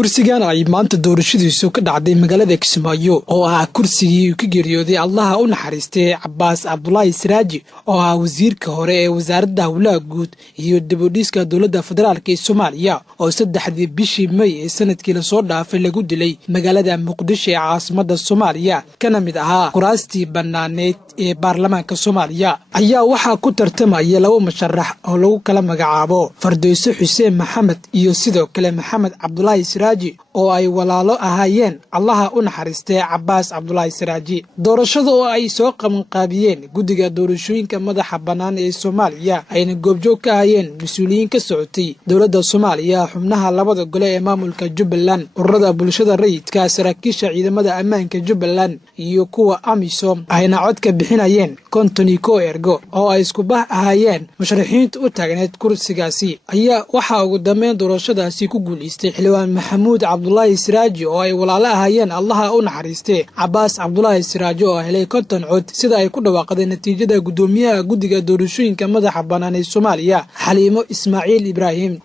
kursigan ay maanta doorashadiisu ka dhacday magaalada Kismaayo oo ah kursigii ka geeriyooday Allaha u naxariistay Cabbaas Cabdullaahi Siraaji oo ah wasiirka hore ee wasaaradda hawlaha guud iyo dibadhiska dowladda federaalka ee Soomaaliya oo 3 bishii May ee sanadkii la soo dhaafay lagu dilay magaalada Muqdisho ee caasimadda Soomaaliya kana mid ahaa kuraastii banaaneed ee baarlamaanka Soomaaliya ayaa waxa ku tartamaya laba musharax oo lagu kala magacaabo Fardeyso Xuseen Maxamed iyo sidoo kale Maxamed Cabdullaahi Siraaji oo ay walaalo ahaayeen Allaha u naxariistay Cabbaas Cabdullaahi Siraaji doorashada oo ay soo qabanqaabiyeen guddiga doorashooyinka madaxa banaan ee Soomaaliya ayna goobjoog ka hayeen mas'uuliyiin ka socotay dowladda Soomaaliya xubnaha labada gole ee maamulka Jubbaland ururada bulshada rayidka saraakiisha ciidamada ammaanka Jubbaland iyo kuwa AMISOM ayna cod ka bixinayeen 51 ergo oo ay isku bah ahaayeen musharaxiinta u taagneed kursigaasi ayaa waxa ugu dambeyn doorashadaasi ku guuleystay xilwaan Maxamuud Cabdullaahi Siraaji oo ay walaalo ahaayeen Allaha u naxariistay Cabbaas Cabdullaahi Siraaji oo helay 50 cod sida ay ku dhawaaqday natiijada gudoomiyaha guddiga doorashooyinka madaxa banaan ee Soomaaliya Xaliimo Ismaaciil Ibraahim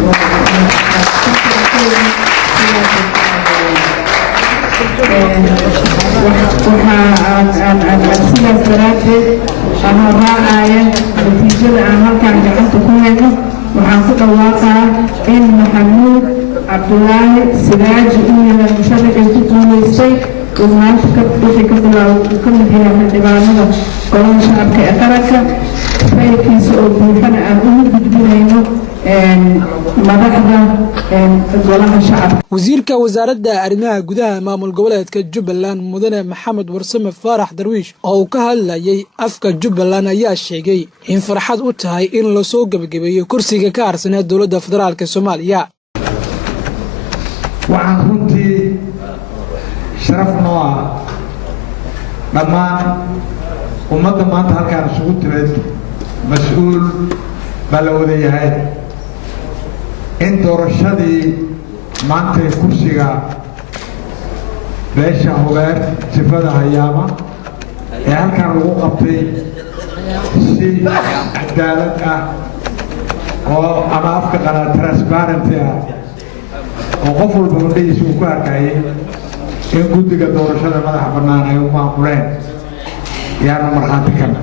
إن محمود عبد الله سراج إنه مشارك يكون يستيق وما تكبر كبلا وكم فيها من دماغنا قوم شعب كأثرك فيك سؤال بيفنا أقول بدينه wasiirka wasaaradda arrimaha gudaha maamul goboleedka Jubbaland mudane Maxamed Warsame Faarax Darwiish oo ka hadlayay afka Jubbaland ayaa sheegay in farxad u tahay in la soo gabagabeeyo kursiga ka harsanaa dowladda federaalka Soomaaliya waxaan runtii sharaf noo ah dhammaan ummadda maanta halkaan isugu timid mas'uul baa la wada yahay in doorashadii maanta kursiga beesha hogaar sifada hayaama ee halkaan lagu qabtay si cadaalad ah oo ama afka qalaad transparent ah oo qof walba wadayisa uu ku arkayay in guddiga doorashada madaxa bannaan ay u maamuleen yaana marxaati kana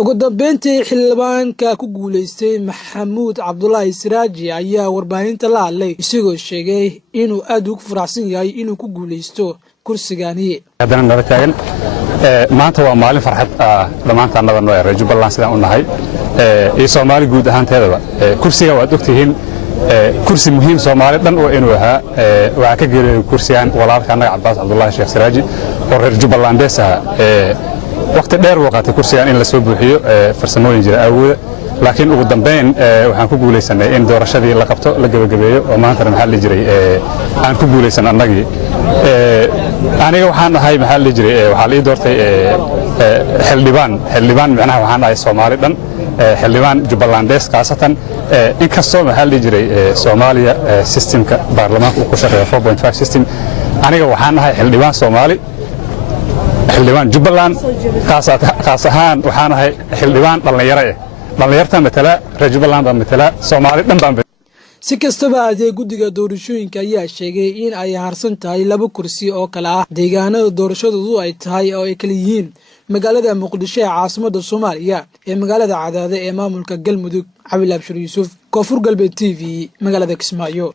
ugu dambeyntii xildhibaanka ku guuleystay Maxamuud Cabdullaahi Siraaji ayaa warbaahinta la hadlay isagoo sheegay inuu aad ugu faraxsan yahay inuu ku guuleysto kursigani haddana nala taagan maanta waa maalin farxad dhamaantaan nabadno ee Jubbaland sidaan u nahay ee Soomaali guud ahaanteedaba kursiga waad ogtihiin kursi muhiim Soomaali dhan oo inuu ahaa waxa ka geeriyay kursigan walaalka anaga Cabbaas Cabdullaahi Sheekh Siraaji oo reer Jubbaland beesaha waqti dheer waqti kursigan in la soo buuxiyo farsamooyin jira awooda laakiin ugu dambeyn waxaan ku guuleysanay in doorashadii la qabto la gabagabeeyo oo maanta maxaa la jiray aan ku guuleysan annagii aniga waxaan ahay maxaa la jiray waxa la ii doortay xildhibaan macnaha waxaan ahay Soomaali dhan xildhibaan Jubbalandees kaasatan in kastoo maxaa la jiray Soomaaliya systemka baarlamaanka uu ku shaqeeyo 4.5 system aniga waxaan ahay xildhibaan Soomaali xildhibaan Jubbaland kaas ahaan waxaan ahay xildhibaan dhalinyarta matala reer Jubbaland baa matala Soomaali dhan baan si kastaba adeeg guddiga doorashooyinka ayaa sheegay in ay harsan tahay 2 kursi oo kala ah deegaanada doorashadoodu ay tahay oo ay kala yihiin magaalada Muqdisho ee caasimadda Soomaaliya ee magaalada Cadaade ee maamulka Galmudug Cabdi Abshir Yuusuf Koonfur Galbeed TV magaalada Kismaayo